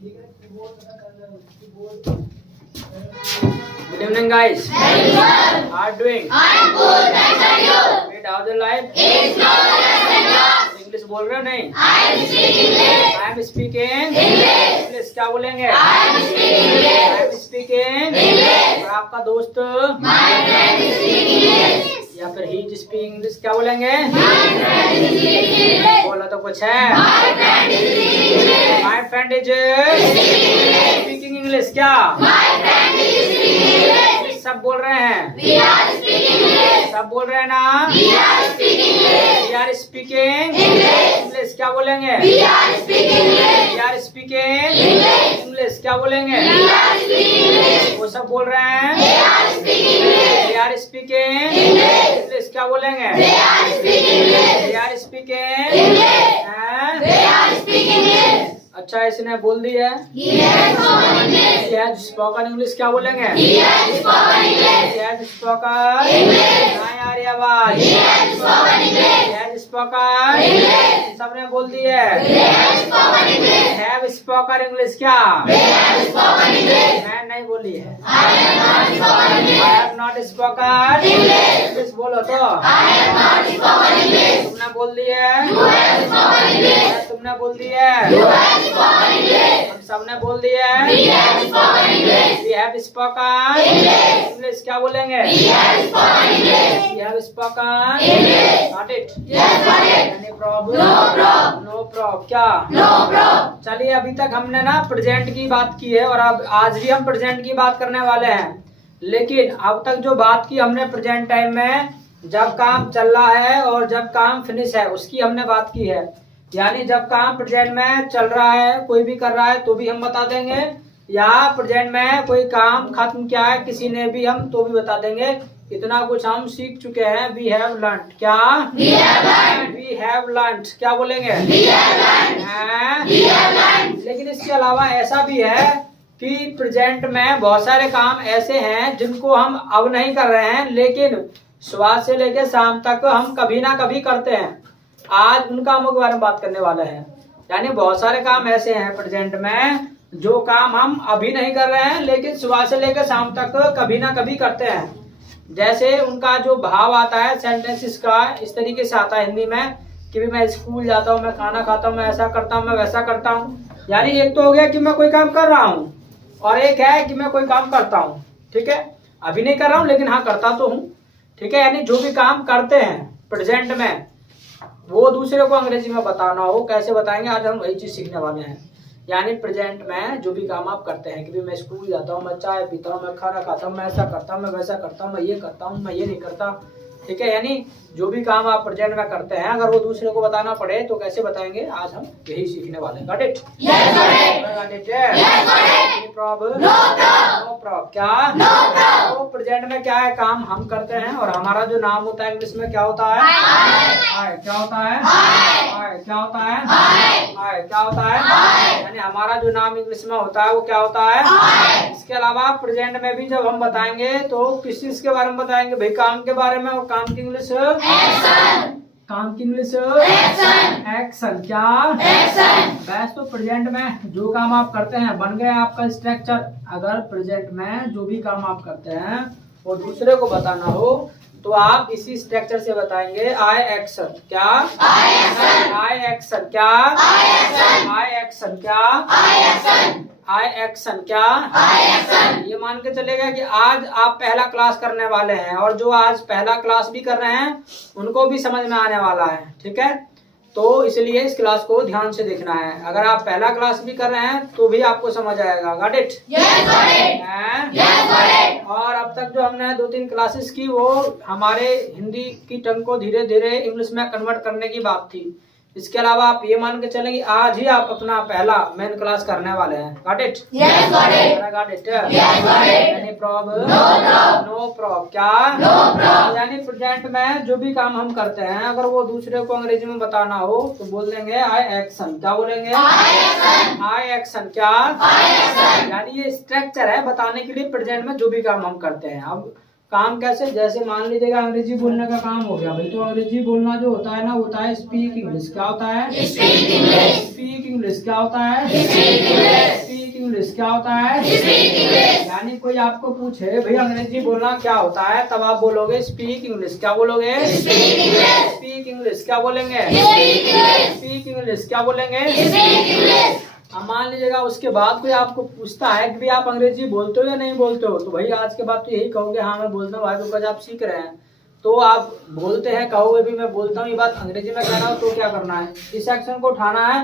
Good evening, guys. Very well. How are you doing? I am good. Thanks for you. Great. How's your life? It's no less than yours. English बोल रहे हो नहीं? I am speaking English. I am speaking English. English क्या बोलेंगे? I am speaking I am English. speaking English. और आपका दोस्त My friend is speaking English. या फिर ही स्पीकिंग इंग्लिश क्या बोलेंगे? My friend is speaking English. बोला तो कुछ है? My friend is speaking English. My friend is speaking English क्या? My friend is speaking English. सब बोल रहे हैं? We are speaking English. सब बोल रहे हैं ना? We are speaking English. We are speaking English. English क्या बोलेंगे? We are speaking English. We are speaking English. English क्या बोलेंगे? We are speaking English. वो सब बोल रहे हैं? They are speaking English. We are speaking English. English क्या बोलेंगे? They are speaking English. We are speaking English. हैं? They are speaking English. अच्छा इसने बोल दिया है। He has spoken English. He has spoken English क्या बोलेंगे? He has spoken English. He has spoken English. नहीं आ रही आवाज। He has spoken English. He has spoken English. सबने बोल दी है। They have spoken English. Have spoken English क्या? They have spoken English. मैं नहीं बोली है। I have not spoken I English. have not spoken English. English बोलो तो। I have not spoken English. तुमने बोल दी है। You have spoken English. तुमने बोल दी है। You have spoken English. हम सबने बोल दी है। We have spoken English. We have spoken English. English क्या बोलेंगे? We have spoken English. We have spoken English. Got it? Yes, got it. Any problem? No problem. No problem क्या? No problem. चलिए अभी तक हमने ना प्रेजेंट की बात की है और अब आज भी हम प्रेजेंट की बात करने वाले हैं। लेकिन अब तक जो बात की हमने प्रेजेंट टाइम में जब काम चल रहा है और जब काम फिनिश है उसकी हमने बात की है। यानी जब काम प्रेजेंट में चल रहा है कोई भी कर रहा है तो भी हम बता देंगे, या प्रेजेंट में कोई काम खत्म किया है किसी ने भी हम तो भी बता देंगे। इतना कुछ हम सीख चुके हैं। वी हैव लर्न क्या? We have learned. We have learn क्या बोलेंगे? We have learned. हैं? We have learned. लेकिन इसके अलावा ऐसा भी है कि प्रेजेंट में बहुत सारे काम ऐसे हैं जिनको हम अब नहीं कर रहे हैं लेकिन सुबह से लेकर शाम तक हम कभी ना कभी करते हैं। आज उन कामों के बारे में बात करने वाले हैं। यानी बहुत सारे काम ऐसे हैं प्रेजेंट में जो काम हम अभी नहीं कर रहे हैं लेकिन सुबह से लेकर शाम तक कभी ना कभी करते हैं। जैसे उनका जो भाव आता है सेंटेंसेस का इस तरीके से आता है हिंदी में कि भी मैं स्कूल जाता हूँ, मैं खाना खाता हूँ, मैं ऐसा करता हूँ, मैं वैसा करता हूँ। यानी एक तो हो गया कि मैं कोई काम कर रहा हूँ और एक है कि मैं कोई काम करता हूँ। ठीक है, अभी नहीं कर रहा हूँ लेकिन हाँ करता तो हूँ। ठीक है, यानी जो भी काम करते हैं प्रेजेंट में वो दूसरे को अंग्रेजी में बताना हो, कैसे बताएंगे आज हम वही चीज सीखने वाले हैं। यानी प्रेजेंट में जो भी काम आप करते हैं कि भी मैं स्कूल जाता हूँ, मैं चाय पीता हूँ, मैं खाना खाता हूँ, मैं ऐसा करता हूँ, मैं वैसा करता हूँ, मैं ये करता हूँ, मैं ये नहीं करता। ठीक है, यानी जो भी काम आप प्रेजेंट में करते हैं अगर वो दूसरे को बताना पड़े तो कैसे बताएंगे आज हम यही सीखने वाले हैं। Got it? Yes, got it. Got it? Yes, got it. Any problem? No problem. No problem क्या? No problem. तो प्रेजेंट में क्या है काम हम करते हैं और हमारा जो नाम होता है इंग्लिश में क्या होता है? I. क्या होता है? I. क्या होता है? I. क्या होता है? I. यानी हमारा जो नाम इंग्लिश में होता है वो क्या होता है? I. इसके अलावा प्रेजेंट में भी जब हम बताएंगे तो किस चीज के बारे में बताएंगे भाई? काम के बारे में। और काम की इंग्लिश? Action. काम की इंग्लिश? Action. एक्शन क्या? Action. बस तो प्रेजेंट में जो काम आप करते हैं बन गया आपका स्ट्रक्चर। अगर प्रेजेंट में जो भी काम आप करते हैं और दूसरे को बताना हो तो आप इसी स्ट्रक्चर से बताएंगे। आई एक्शन क्या? I action. आई एक्शन क्या? I action. आई एक्शन क्या? I action. आई एक्शन क्या? I action. ये मान के चलेगा कि आज आप पहला क्लास करने वाले हैं और जो आज पहला क्लास भी कर रहे हैं उनको भी समझ में आने वाला है। ठीक है, तो इसलिए इस क्लास को ध्यान से देखना है। अगर आप पहला क्लास भी कर रहे हैं तो भी आपको समझ आएगा। Got it? Yes, got it. Yes, got it. और अब तक जो हमने 2-3 क्लासेस की वो हमारे हिंदी की टंग को धीरे धीरे इंग्लिश में कन्वर्ट करने की बात थी। इसके अलावा आप ये मान के चलें कि आज ही आप अपना पहला मेन क्लास करने वाले हैं। Got it? Yes, got it. Got it? Yes, got it. Any problem? No problem. No problem क्या? No problem. यानी प्रेजेंट में जो भी काम हम करते हैं अगर वो दूसरे को अंग्रेजी में बताना हो तो बोल देंगे आई एक्शन। क्या बोलेंगे? I action. आई एक्शन क्या? I action. यानी ये स्ट्रक्चर है बताने के लिए प्रेजेंट में जो भी काम हम करते हैं। अब काम कैसे? जैसे मान लीजिएगा अंग्रेजी बोलने का काम हो गया भाई, तो अंग्रेजी बोलना जो होता है ना होता है स्पीक इंग्लिश। क्या होता है? Speak English. स्पीक इंग्लिश क्या होता है? Speak English. स्पीक क्या होता है? Speak English. यानी कोई आपको पूछे भाई अंग्रेजी बोलना क्या होता है, तब आप बोलोगे स्पीक इंग्लिश। क्या बोलोगे? Speak English. Speak English. क्या बोलेंगे? Speak English. Speak English. क्या बोलेंगे? Speak English. अब मान लीजिएगा उसके बाद कोई आपको पूछता है कि भाई आप अंग्रेजी बोलते हो या नहीं बोलते हो, तो भाई आज के बाद तो यही कहोगे हाँ मैं बोलता हूँ भाई, बिकॉज आप सीख रहे हैं। तो आप बोलते हैं कहोगे भी मैं बोलता हूँ, ये बात अंग्रेजी में कह रहा हूँ, तो क्या करना है, इस एक्शन को उठाना है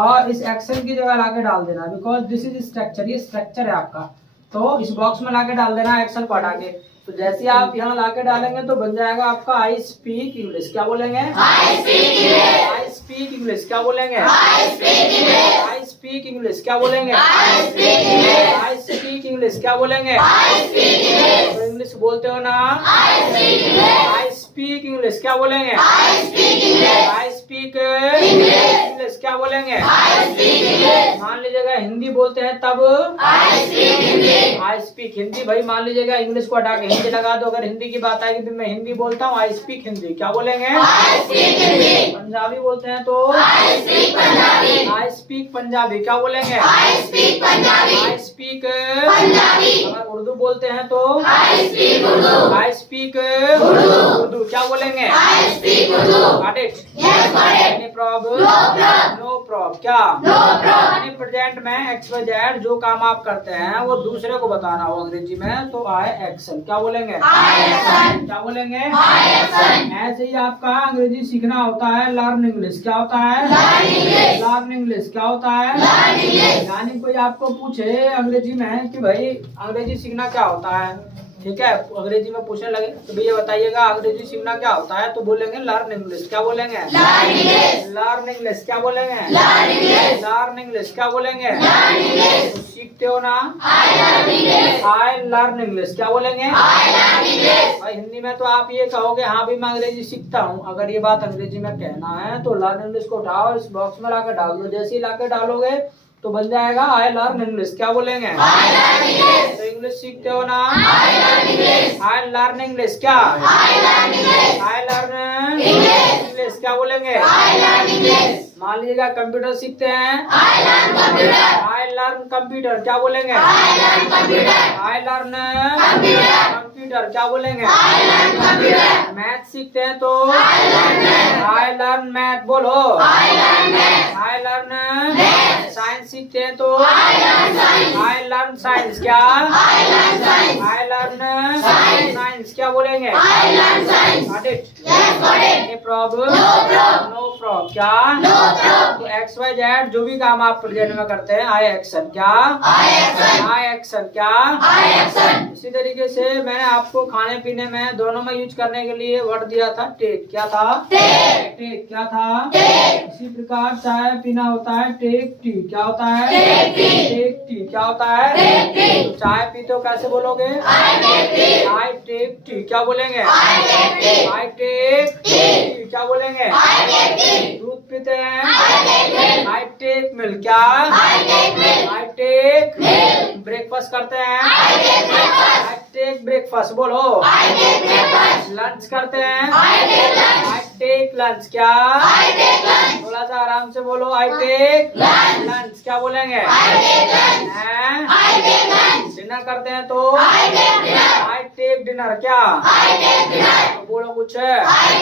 और इस एक्शन की जगह लाके डाल देना है, बिकॉज दिस इज स्ट्रक्चर, ये स्ट्रक्चर है आपका। तो इस बॉक्स में लाके डाल देना है एक्शन को हटा के। तो जैसे आप यहाँ लाके डालेंगे तो बन जाएगा आपका आई स्पीक इंग्लिश। क्या बोलेंगे? I speak English. I speak English. क्या बोलेंगे? I speak English. I speak English. क्या बोलेंगे? I speak English. I speak English. क्या बोलेंगे? I speak English. तो इंग्लिश बोलते हो ना? I speak English. I speak English. क्या बोलेंगे? I speak English. I speak English. English. क्या बोलेंगे? I speak English. मान लीजिएगा हिंदी बोलते हैं तब I speak Hindi. I speak Hindi. भाई मान लीजिएगा इंग्लिश को हटा के हिंदी लगा दो, अगर हिंदी की बात आएगी तो मैं हिंदी बोलता हूँ, आई स्पीक हिंदी। क्या बोलेंगे? I speak Hindi. पंजाबी बोलते हैं तो I speak Punjabi. I speak Punjabi. क्या बोलेंगे? I speak Punjabi. I speak Punjabi. अगर उर्दू बोलते हैं तो I speak Urdu. I speak Urdu. Urdu. क्या बोलेंगे? I speak Urdu. Got it? Yes, got it. Any problem? No problem. No problem। क्या? No problem. यानी प्रेजेंट में XYZ जो काम आप करते हैं वो दूसरे को बताना हो अंग्रेजी में तो आए एक्शन। क्या बोलेंगे? I action. क्या बोलेंगे? I action. ऐसे ही आपका अंग्रेजी सीखना होता है लर्न इंग्लिश। क्या होता है? Learn English. Learn English. क्या होता है? Learn English. यानी कोई आपको पूछे अंग्रेजी में कि भाई अंग्रेजी सीखना क्या होता है, ठीक है, अंग्रेजी में पूछने लगे तो भैया बताइएगा अंग्रेजी सीखना क्या होता है, तो बोलेंगे लर्न इंग्लिश। क्या बोलेंगे? Learn English. Learn English. क्या बोलेंगे? Learn English. Learn English. क्या बोलेंगे? Learn English. तो सीखते हो ना? I learn English. I learn English. क्या बोलेंगे? I learn English. भाई हिंदी में तो आप ये कहोगे हाँ भी मैं अंग्रेजी सीखता हूँ, अगर ये बात अंग्रेजी में कहना है तो लर्न इंग्लिश को उठाओ इस बॉक्स में लाकर डाल दो। जैसे ही लाकर डालोगे तो बन जाएगा आई लर्न इंग्लिश। क्या बोलेंगे? I learn English. तो इंग्लिश सीखते हो ना? I learn English. I learn English. क्या? I learn English. I learn English. English. क्या बोलेंगे? I learn English. मान लीजिएगा कंप्यूटर सीखते हैं, I learn computer. I learn computer. क्या बोलेंगे? I learn computer. I learn Computer. Computer. क्या बोलेंगे? I learn computer. मैथ सीखते हैं तो I learn math. I learn math. बोलो I learn math. I learn Math. Science सीखते हैं तो I learn science. I learn science. क्या? I learn science. I learn Science. Science. क्या बोलेंगे? I learn science. Got it? Yes, got it. Any problem? No problem. No problem। क्या? No problem. तो XYZ जो भी काम आप प्रेजेंट में करते हैं आई एक्शन। क्या? I action. I action. क्या? I action. इसी तरीके से मैंने आपको खाने पीने में दोनों में यूज करने के लिए वर्ड दिया था टेक। क्या था? Take. टेक। क्या था? Take. इसी प्रकार चाय पीना होता है टेक टी। क्या होता है? Take tea. Take tea. क्या होता है? Take tea. तो चाय पीते हो कैसे बोलोगे? I take tea. I take tea. क्या बोलेंगे? I take tea. I take tea. क्या बोलेंगे? I take tea. दूध पीते हैं I take milk. I take milk. क्या? I take milk. I take Milk. Breakfast करते हैं I take breakfast. I take breakfast. बोलो I take breakfast. लंच करते हैं I take I lunch. Take lunch. क्या? I take lunch. थोड़ा सा आराम से बोलो आई टेक Lunch. लंच। क्या बोलेंगे? I take lunch. हैं? I take lunch. डिनर करते हैं तो I take dinner. I take dinner. क्या? I take dinner. तो बोलो कुछ I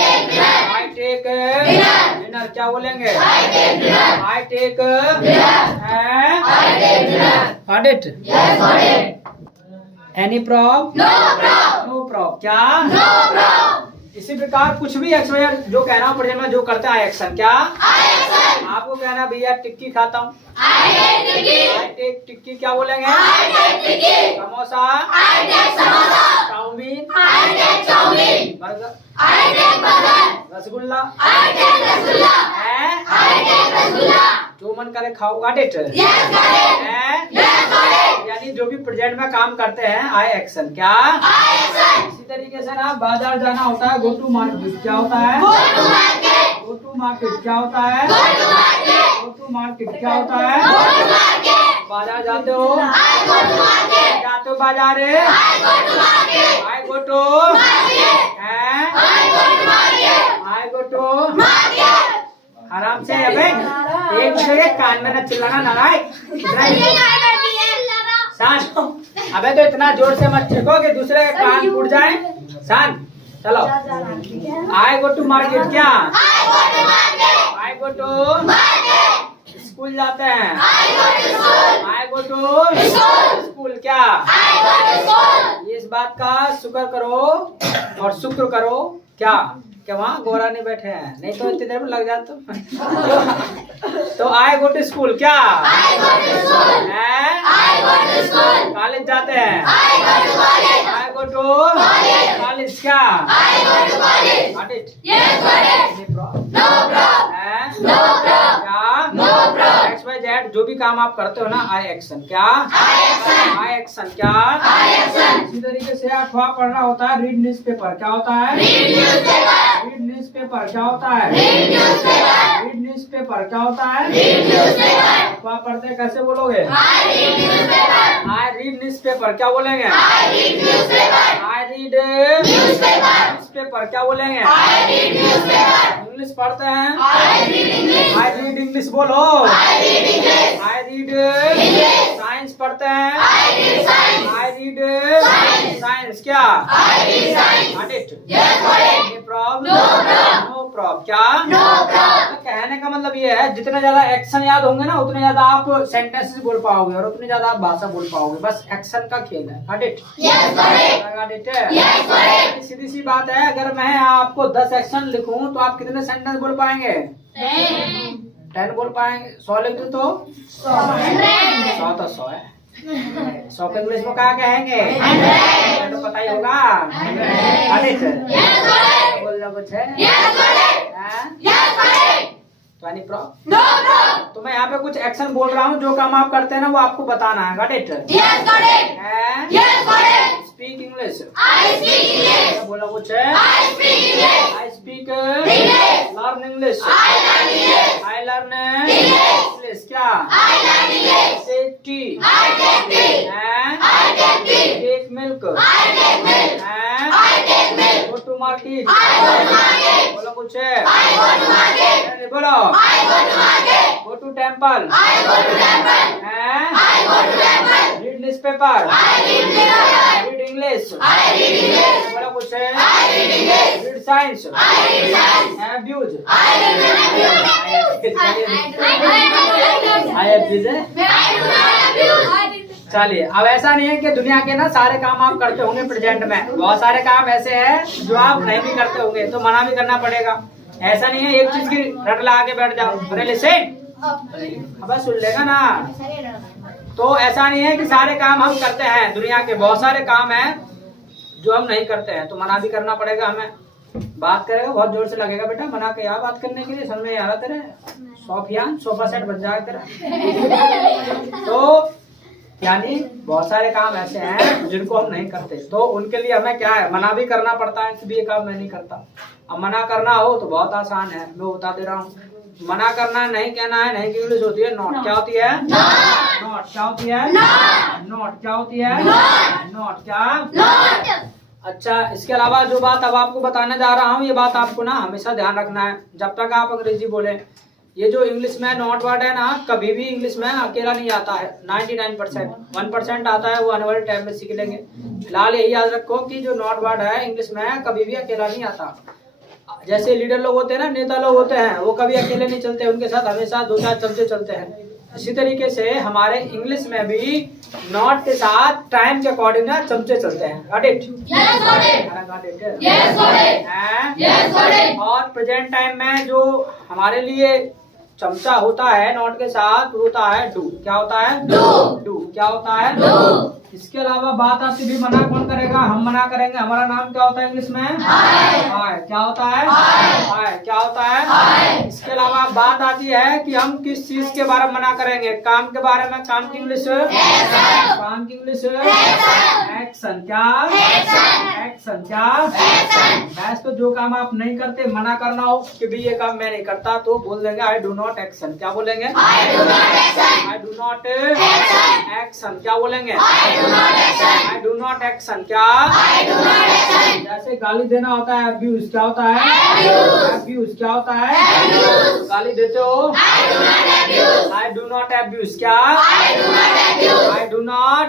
take dinner. I take Dinner. Dinner. क्या बोलेंगे? I take dinner. I take Dinner. हैं? I take dinner. Got it? Yes, got it. Any problem? No problem. No problem। क्या? No problem. इसी प्रकार कुछ भी एक्शन जो कहना प्रेजेंट में जो करते हैं एक्शन। क्या? I action. आपको कहना भैया टिक्की खाता हूँ I take tikki. I take tikki. क्या बोलेंगे? I take tikki. Samosa I take samosa. Chow mein I take chow mein. Burger I take burger. Rasgulla I take rasgulla. है I take रसगुल्ला. जो मन करे खाओ। Got it? Yes, got it. है? Yes, got it. यानी जो भी प्रेजेंट में काम करते हैं आई एक्शन। क्या? I action. इसी तरीके से ना बाजार जाना होता है गो टू मार्केट। क्या होता है? Go to market. Go to market. क्या होता है? Go to market. Go to market. क्या होता है? Go to market. बाजार जाते हो? I go to market. जाते हो बाजार? I go to market. I go to Market. है? I go to market. I go to Market. आराम से अबे एक दूसरे के कान में न चिल्लाना ना। शांत। अबे तो इतना जोर से मत चिल्लाओ कि दूसरे के कान फूट जाए। शांत। चलो। आई गो टू मार्केट क्या? आई गो टू स्कूल जाते हैं। आई गो टू स्कूल क्या? इस बात का शुक्र करो और शुक्र करो क्या वहाँ गोरा नहीं बैठे हैं, नहीं तो इतनी देर में लग जाता। तो आई गो टू स्कूल क्या? कॉलेज जाते हैं। आई गो टू कॉलेज क्या? XYZ जो भी काम आप करते हो ना, आई एक्शन क्या? आई एक्शन क्या? इसी तरीके से अखबार पढ़ना होता है, रीड न्यूज़पेपर क्या होता है? रीड न्यूज़पेपर क्या होता है? रीड न्यूज़पेपर क्या होता है? अखबार पढ़ते कैसे बोलोगे? आई रीड न्यूज़पेपर क्या बोलेंगे? आई रीड न्यूज़पेपर क्या बोलेंगे? इंग्लिश पढ़ते हैं। आई रीड इंग्लिश बोलो। आई रीड साइंस पढ़ते हैं। आई रीड साइंस क्या? नो प्रॉब्लम क्या? तो कहने का मतलब ये है, जितने ज्यादा एक्शन याद होंगे ना उतने ज्यादा आप सेंटेंसेस बोल पाओगे और उतनी ज्यादा आप भाषा बोल पाओगे। बस एक्शन का खेल है। सीधी सी बात है, अगर मैं आपको 10 एक्शन लिखूं तो आप कितने सेंटेंस बोल पाएंगे? 10 बोल पाएंगे। 100 लिख दूं तो 100 तो 100 है। 100 के इंग्लिश में क्या कहेंगे? तो पता ही होगा। बोलना कुछ है? तो एनी प्रॉब्लम? तो मैं यहाँ पे कुछ एक्शन बोल रहा हूँ, जो काम आप करते हैं ना वो आपको बताना है। Got it? Speak English. बोला कुछ है? I speak learn English. I learn English क्या? Take tea. Take milk. Go to market. बोलो कुछ है? बोलो। Go to temple. Read newspaper. Read English. बोलो कुछ है? Read science. अब्यूज। चलिए, अब ऐसा नहीं है कि दुनिया के ना सारे काम आप करते होंगे प्रेजेंट में। बहुत सारे काम ऐसे हैं जो आप नहीं भी करते होंगे, तो मना भी करना पड़ेगा। ऐसा नहीं है एक चीज की रट लगा के बैठ जाओ। अरे लिसन, अब सुन लेगा ना। तो ऐसा नहीं है कि सारे काम हम करते हैं, दुनिया के बहुत सारे काम हैं जो हम नहीं करते हैं, तो मना भी करना पड़ेगा हमें। बात करेगा बहुत जोर से लगेगा बेटा, मना के यार बात करने के लिए, समझ में आ रहा तेरे? सोफा सेट बन जाएगा तेरा। तो यानी बहुत सारे काम ऐसे हैं जिनको हम नहीं करते, तो उनके लिए हमें क्या है, मना भी करना पड़ता है कि भी ये काम मैं नहीं करता। अब मना करना हो तो बहुत आसान है, मैं बता दे रहा हूँ। मना करना नहीं कहना है, नहीं की इंग्लिश होती है नॉट। क्या होती है? नॉट। क्या होती है? नॉट। क्या होती है? नॉट। क्या? अच्छा, इसके अलावा जो बात अब आपको बताने जा रहा हूँ, ये बात आपको ना हमेशा ध्यान रखना है जब तक आप अंग्रेजी बोले। ये जो इंग्लिश में नॉट वर्ड है ना, कभी भी इंग्लिश में अकेला नहीं आता है। 99%, 1% आता है, वो आने वाले टाइम में सीख लेंगे। फिलहाल यही याद रखो कि जो नॉट वर्ड है इंग्लिश में कभी भी अकेला नहीं आता। जैसे लीडर लोग होते हैं ना, नेता लोग होते हैं, वो कभी अकेले नहीं चलते, उनके साथ हमेशा 2-4 चमचे चलते हैं। इसी तरीके से हमारे इंग्लिश में भी नॉट के साथ टाइम के अकॉर्डिंग ना चमचे चलते हैं। Got it? और प्रेजेंट टाइम में जो हमारे लिए चमचा होता है नॉट के साथ, होता है डू। क्या होता है? डू। क्या होता है? डू। इसके अलावा बात आती भी, मना कौन करेगा? हम मना करेंगे। हमारा नाम क्या होता है इंग्लिश में? हाय। क्या होता है? हाय। क्या होता है? इसके अलावा बात आती है कि हम किस चीज के बारे में मना करेंगे। काम के बारे में, काम की इंग्लिश? काम की इंग्लिश? एक्शन। क्या? एक्शन। क्या? बस, तो जो काम आप नहीं करते, मना करना हो कि भी ये काम मैं नहीं करता, तो बोल देंगे आई डू नॉट एक्शन। क्या बोलेंगे? आई डू नॉट एक्शन। क्या बोलेंगे? आई डू नॉट एक्शन। क्या? जैसे गाली देना होता है अब्यूज। क्या होता है? अब्यूज। क्या होता है? गाली देते हो? आई डू नॉट अब्यूज। क्या? आई डू नॉट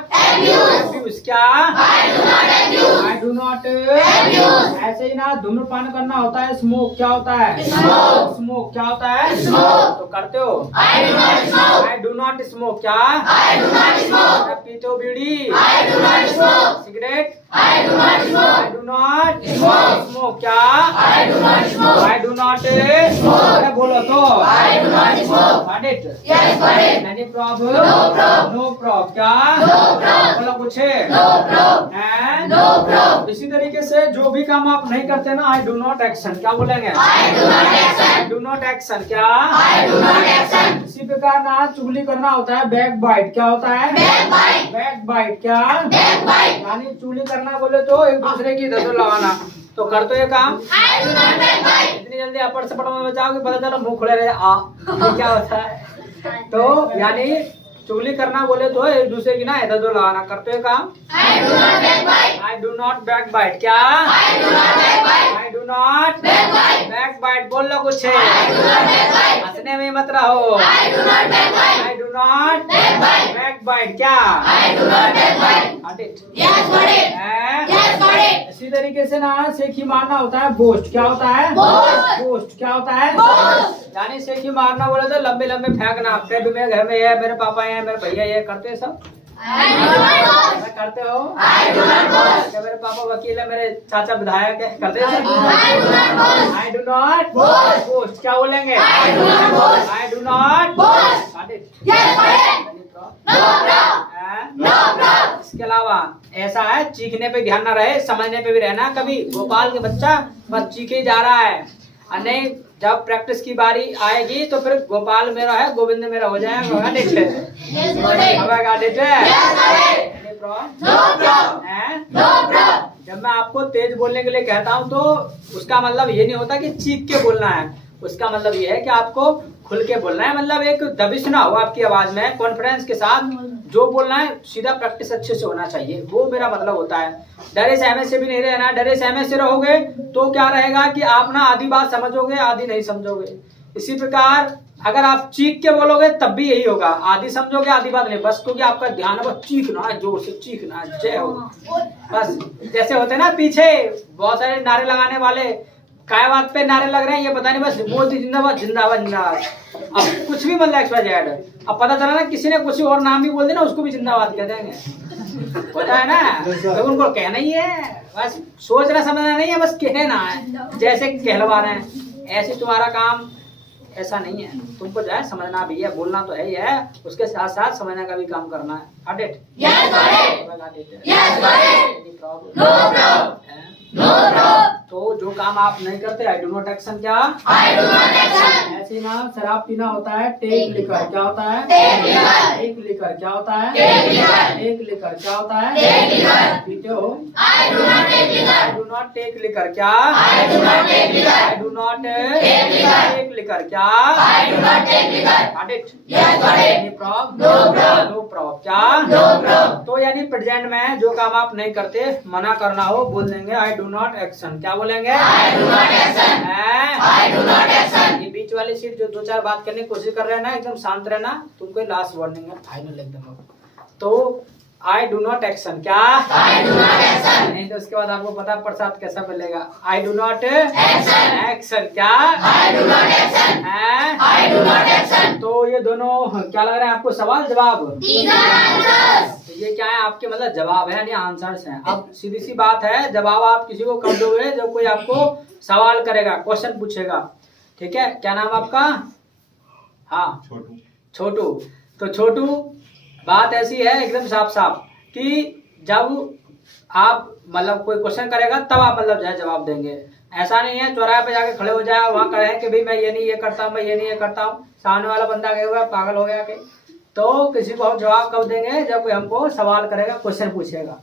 क्या? I do not abuse. I do not Abuse. ऐसे ही ना धूम्रपान करना होता है स्मोक क्या होता है? Smoke. स्मोक क्या होता है? Smoke. तो करते हो? I do not smoke. I do not smoke क्या? I do not smoke. क्या पीते हो बीड़ी? I do not smoke. Cigarette? I do not I smoke. do not Smoke. smoke क्या? I do not smoke. I do not अरे बोलो तो? I do not smoke. Got it? Yes, got it. Any problem? No problem. No problem क्या? No problem. बोलो कुछ? No problem. And No problem. इसी तरीके से जो भी काम आप नहीं करते ना I do not action क्या बोलेंगे? I do not action. I do not action क्या? I do not action. इसी प्रकार ना चुगली करना होता है बैक बाइट क्या होता है? Backbite. बैक बाइट क्या? Backbite. यानी चुगली करना बोले तो एक दूसरे की इधर उधर लगाना तो कर तो ये काम I do not backbite. इतनी जल्दी आप पढ़ से पढ़ने में जाओगे पता चला मुंह खुले रहे ये क्या होता है तो यानी चुगली करना बोले तो एक दूसरे की ना इधर उधर लगाना करते हैं काम I do not backbite. I do not backbite क्या I do not backbite. I do not Backbite. Backbite बोल लो कुछ I do not backbite. हंसने में मत रहो I do not backbite. I do not Backbite. Backbite क्या I do not backbite. Got it? Yes, got it. हैं? Yes, got it. इसी तरीके से ना सेखी मारना होता है बोस्ट क्या होता है Boast. बोस्ट क्या होता है Boast. यानी सेखी मारना बोले तो लंबे लंबे फेंकना कहीं भी मेरे घर में ये मेरे पापा है मेरे भैया ये करते हैं सब I do not boast. ऐसा करते हो I do not boast. क्या मेरे पापा वकील है मेरे चाचा विधायक है करते हैं सब I do not boast. I do not Boast. Boast क्या बोलेंगे I do not boast. I do not Boast. Yes, got it. No problem. No problem. इसके अलावा ऐसा है चीखने पे ध्यान न रहे समझने पे भी रहना कभी गोपाल के बच्चा बस चीखे जा रहा है और नहीं जब प्रैक्टिस की बारी आएगी तो फिर गोपाल मेरा है गोविंद मेरा हो जाएगा got it? Yes, got it. got it? Yes, got it. Any problem? No problem. हैं? No problem. जब मैं आपको तेज बोलने के लिए कहता हूँ तो उसका मतलब ये नहीं होता कि चीख के बोलना है उसका मतलब ये है कि आपको खुल के बोलना है मतलब एक दबिश ना हो आपकी आवाज में कॉन्फिडेंस के साथ जो बोलना है सीधा प्रैक्टिस अच्छे से होना चाहिए वो मेरा मतलब होता है डरे सहमे से भी नहीं रहना डरे सहमे से रहोगे तो क्या रहेगा कि आप ना आधी बात समझोगे आधी नहीं समझोगे इसी प्रकार अगर आप चीख के बोलोगे तब भी यही होगा आधी समझोगे आधी बात नहीं बस क्योंकि आपका ध्यान है बस चीखना है जोर से चीखना है जय हो बस जैसे होते हैं ना पीछे बहुत सारे नारे लगाने वाले काय बात पे नारे लग रहे हैं ये पता नहीं बस मोदी जिंदाबाद जिंदाबाद जिंदाबाद अब कुछ भी मतलब XYZ अब पता चला ना किसी ने कुछ और नाम भी बोल दिया ना उसको भी जिंदाबाद कह देंगे होता है ना तो उनको कहना ही है बस सोचना समझना नहीं है बस कहना है जैसे कहलवा रहे हैं ऐसे तुम्हारा काम ऐसा नहीं है तुमको जो है समझना भी है बोलना तो है ही है उसके साथ साथ समझने का भी काम करना है Got it? Yes, got it. Got it? Yes, got it. Any problem? No problem. हैं? No problem. तो जो काम आप नहीं करते आई डू नॉट एक्शन क्या I do not action. ऐसे ही ना शराब पीना होता है टेक लिकर क्या होता है Take liquor. एक लिकर क्या होता है Take liquor. एक लिकर क्या होता है Take liquor. पीते हो I do not take I liquor. Do not take liquor क्या I do not take liquor. I do not Take liquor. Take liquor क्या I do not take liquor. Got it? Yes, got it. Any problem? No problem. No problem. क्या No problem. तो यानी present में जो काम आप नहीं करते मना करना हो बोल देंगे आई डू नॉट एक्शन क्या बोलेंगे I do not action. हैं? I do not action. ये बीच वाली सीट जो दो चार बात करने की कोशिश कर रहे हैं ना एकदम शांत रहना तुमको लास्ट वार्निंग है फाइनल एकदम तो आई डू नॉट एक्शन क्या I do not action. नहीं तो उसके बाद आपको पता प्रसाद कैसा मिलेगा आई डू नॉट Action. एक्शन क्या I do not action. हैं? I do not action. तो ये दोनों क्या लग रहा है आपको सवाल जवाब These are answers. तो ये क्या है आपके मतलब जवाब है यानी आंसर्स हैं अब सीधी सी बात है जवाब आप किसी को कब दोगे जब कोई आपको सवाल करेगा क्वेश्चन पूछेगा ठीक है क्या नाम आपका हाँ छोटू तो छोटू बात ऐसी है एकदम साफ साफ कि जब आप मतलब कोई क्वेश्चन करेगा तब आप मतलब जो है जवाब देंगे ऐसा नहीं है चौराहे पे जाके खड़े हो जाए वहां कहे कि भाई मैं ये नहीं ये करता हूँ मैं ये नहीं ये करता हूँ सामने वाला बंदा गया हुआ पागल हो गया कहीं तो किसी को हम जवाब कब देंगे जब कोई हमको सवाल करेगा क्वेश्चन पूछेगा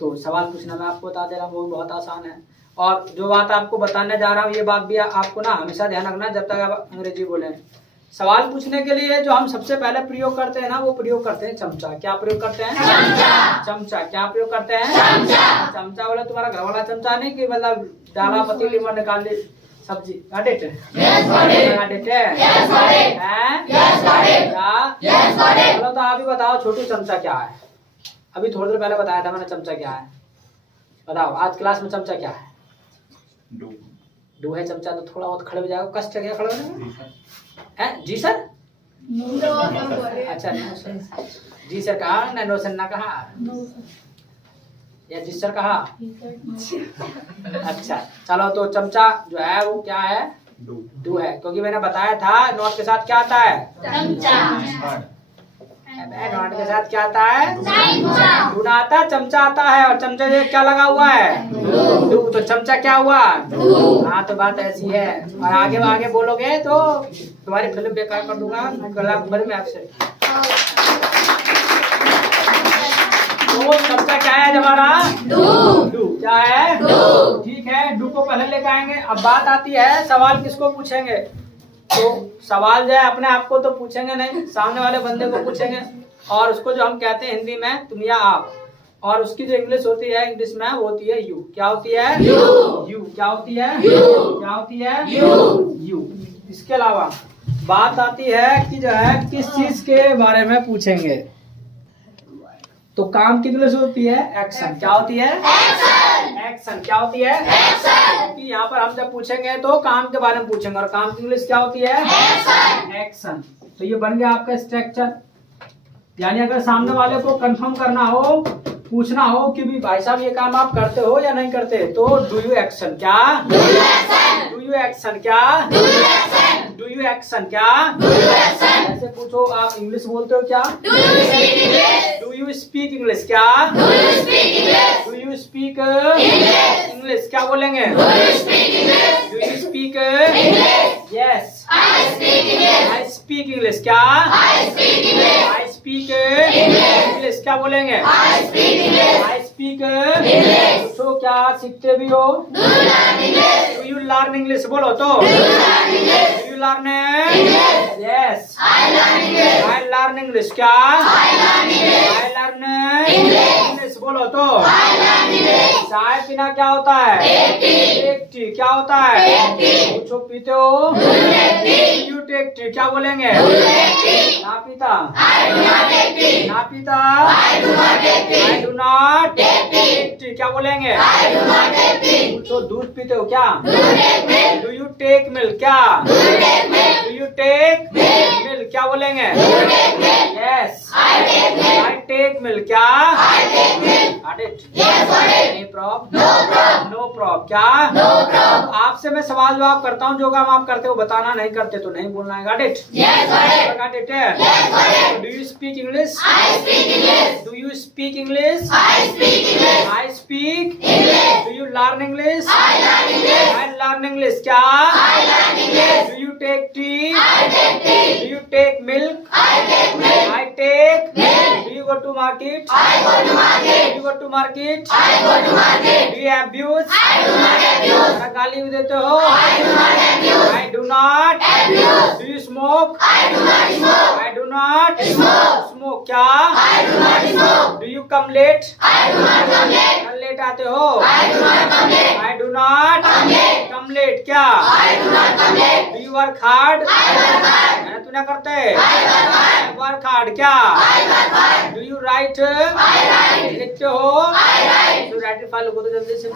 तो सवाल पूछना मैं आपको बता दे रहा हूँ वो बहुत आसान है और जो बात आपको बताने जा रहा हूँ ये बात भी आपको ना हमेशा ध्यान रखना जब तक आप अंग्रेजी बोले सवाल पूछने के लिए जो हम सबसे पहले प्रयोग करते हैं ना वो प्रयोग करते हैं चमचा क्या प्रयोग करते हैं चमचा क्या प्रयोग करते हैं चमचा बोले तुम्हारा घर वाला चमचा नहीं कि मतलब डाला पतीली में निकाल ली सब्जी got it? Yes, got it. got it? Yes, got it. हैं? Yes, got it. क्या Yes, got it. चलो तो आप ही बताओ छोटू चमचा क्या है अभी थोड़ी देर पहले बताया था मैंने चमचा क्या है। बताओ आज क्लास में चमचा क्या है? डू है चमचा। तो थोड़ा बहुत खड़े हो जाओ, कष्ट क्या खड़े हो है? जी सर। अच्छा नो सर। जी सर कहा ना, नो सर ना कहा, या जी सर कहा? अच्छा चलो, तो चमचा जो है वो क्या है? डू है, क्योंकि मैंने बताया था नोट के साथ क्या आता है? नोट के साथ क्या आता है? डू ना आता, चमचा आता है। और चमचे से क्या लगा हुआ है? डू। तो चमचा क्या हुआ? हाँ, तो बात ऐसी है। और आगे आगे बोलोगे तो तुम्हारी फिल्म बेकार कर दूंगा गला भर में आपसे। तो चमचा क्या है हमारा? डू। क्या है? ठीक है, डू को पहले लेकर आएंगे। अब बात आती है सवाल किसको पूछेंगे। तो सवाल जो है अपने आप को तो पूछेंगे नहीं, सामने वाले बंदे को पूछेंगे। और उसको जो हम कहते हैं हिंदी में तुम या आप, और उसकी जो इंग्लिश होती है, इंग्लिश में वो होती है यू। क्या होती है? यू। क्या होती है? क्या होती है? यू। इसके अलावा बात आती है कि जो है किस चीज के बारे में पूछेंगे। तो काम की इंग्लिश होती है एक्शन। क्या होती है? एक्शन। क्या होती है? क्योंकि यहाँ पर हम जब पूछेंगे तो काम के बारे में पूछेंगे, और काम की इंग्लिश क्या होती है? एक्शन। तो ये बन गया आपका स्ट्रक्चर। यानी अगर सामने वाले को कंफर्म करना हो, पूछना हो कि भी भाई साहब ये काम आप करते हो या नहीं करते, तो डू यू एक्शन। क्या? Do you action. क्या? Do you action. क्या? ऐसे पूछो, आप इंग्लिश बोलते हो क्या? Do you speak English. क्या? Do you speak English. क्या बोलेंगे? Do you speak? Yes, I speak English. क्या? I speak English. क्या बोलेंगे? I speak. पूछो क्या सीखते भी हो? Do you learn English. बोलो तो। Do you learn? Yes, I learn English. क्या? I learn English. बोलो तो। चाय पीना क्या होता है? Take tea. क्या होता है? पूछो पीते हो? You take tea. क्या बोलेंगे? ना पीता। ना पीता। I do not take tea. क्या बोलेंगे? पूछो दूध पीते हो क्या? Do you take milk. क्या? Do you take milk. क्या बोलेंगे? Yes, I take milk. क्या? Got it? Any problem? No problem. क्या? तो आपसे मैं सवाल जवाब करता हूँ, जो काम आप करते हो बताना, नहीं करते तो नहीं बोलना है। Got it? Got it? Do you speak English? Do you speak English? I speak English. Do you learn English? I learn English. क्या? Do you take tea? Do you take milk? I take milk. Do you go to market? Do you go to market? Do you abuse? क्या गाली भी देते हो? I do not abuse. Do you smoke? I do not smoke. क्या? Do you come late? क्या late आते हो? I do not come late. क्या? Do you work hard? मेहनत तू ना करते? Work hard. क्या? Do you write? लिखते हो? तो राइट फाइल को तो जल्दी से